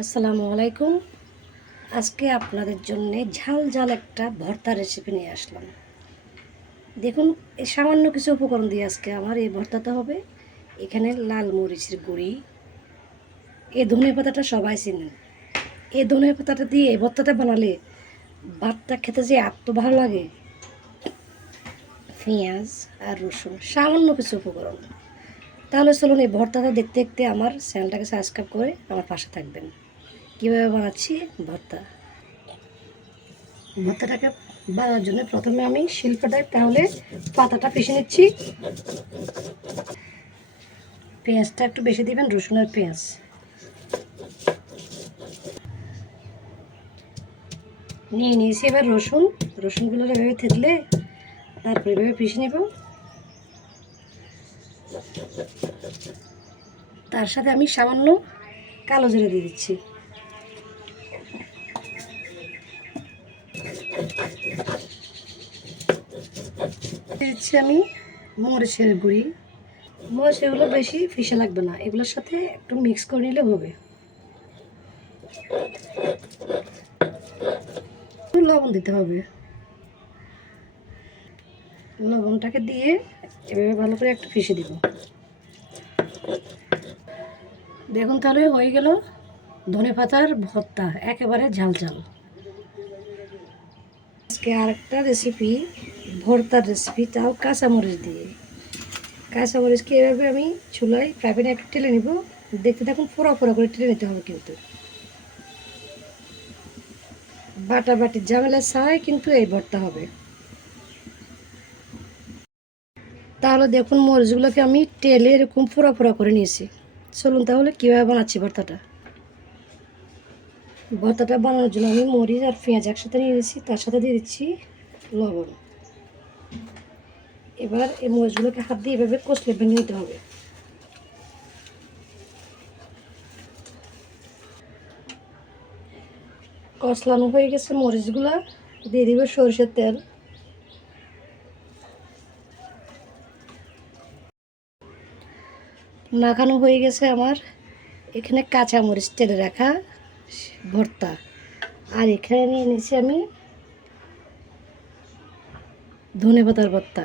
আসসালামু আলাইকুম। আজকে আপনাদের জন্য ঝাল ঝাল একটা ভর্তা রেসিপি নিয়ে আসলাম। দেখুন এই সামান্য কিছু উপকরণ দিয়ে আজকে আমার এই ভর্তাটা হবে। এখানে লাল মরিচের গুঁড়ি এই ধনে পাতাটা সবাই চিনেন। এই ধনে পাতাটা দিয়ে এই ভর্তাটা বানালে ভাতটা খেতে যে এত ভালো লাগে। পেঁয়াজ আর রসুন, সামান্য কিছু উপকরণ। তাহলে চলুন এই ভর্তাটা দেখতে দেখতে আমার চ্যানেলটাকে সাবস্ক্রাইব করে আমার পাশে থাকবেন। কীভাবে বানাচ্ছি? ভর্তা। ভর্তাটাকে বানানোর জন্য প্রথমে আমি শিল্পটায় তাহলে পাতাটা পিষে নিচ্ছি। পেঁয়াজটা একটু বেশি দিবেন, রসুনের পেঁয়াজ। নিয়ে নিয়েছি এবার রসুন। রসুনগুলো এভাবে থেতলে তারপরে এভাবে পিষে নেব। তার সাথে আমি সামান্য কালো জিরে দিয়ে দিচ্ছি। দিচ্ছি আমি মরিচের গুঁড়ি। মরিচ এগুলো বেশি ফিসে লাগবে না, এগুলোর সাথে একটু মিক্স করে নিলে হবে। লবণ দিতে হবে। লবণটাকে দিয়ে এভাবে ভালো করে একটু ফিসে দিব। দেখুন তাহলে হয়ে গেল ধনে পাতার ভর্তা, একেবারে ঝাল ঝাল। আজকে আরেকটা রেসিপি ভর্তার রেসিপি তাও কাঁচামরিচ দিয়ে। কাঁচামরিচকে এভাবে আমি ফ্রাই প্যানে একটু টেলে নিব? দেখতে দেখুন ফোড়া ফোড়া করে টেলে নিতে হবে কিন্তু। বাটা বাটির ঝামেলা ছাড়াই কিন্তু এই ভর্তা হবে। তাহলে দেখুন, মরিচগুলোকে আমি তেলে এরকম ফোড়া ফোড়া করে নিয়েছি। চলুন তাহলে কীভাবে বানাচ্ছি ভর্তাটা? ভর্তাটা বানানোর জন্য আমি মরিচ আর পেঁয়াজ একসাথে নিয়ে নিয়েছি, তার সাথে দিয়ে দিচ্ছি লবণ। এবার এই মরিচগুলোকে হাত দিয়ে এভাবে কষলে ভেঙে নিতে হবে। কষলানো হয়ে গেছে মরিচগুলো। দিয়ে দিব সরষের তেল। মাখানো হয়ে গেছে আমার। এখানে কাঁচা মরিচ তেলে রাখা ভর্তা। আর এখানে নিয়ে নিয়েছি আমি ধনে পাতার ভর্তা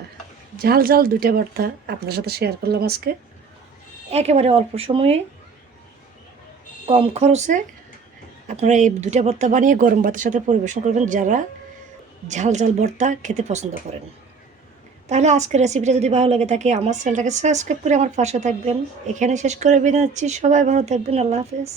ঝাল ঝাল দুইটা ভর্তা আপনার সাথে শেয়ার করলাম আজকে। একেবারে অল্প সময়ে, কম খরচে আপনারা এই দুটা ভর্তা বানিয়ে গরম ভাতের সাথে পরিবেশন করবেন যারা ঝাল ঝাল ভর্তা খেতে পছন্দ করেন। তাহলে আজকের রেসিপিটা যদি ভালো লাগে থাকে, আমার চ্যানেলটাকে সাবস্ক্রাইব করে আমার পাশে থাকবেন। এখানে শেষ করে বেরিয়ে যাচ্ছি সবাই ভালো থাকবেন। আল্লাহ হাফেজ।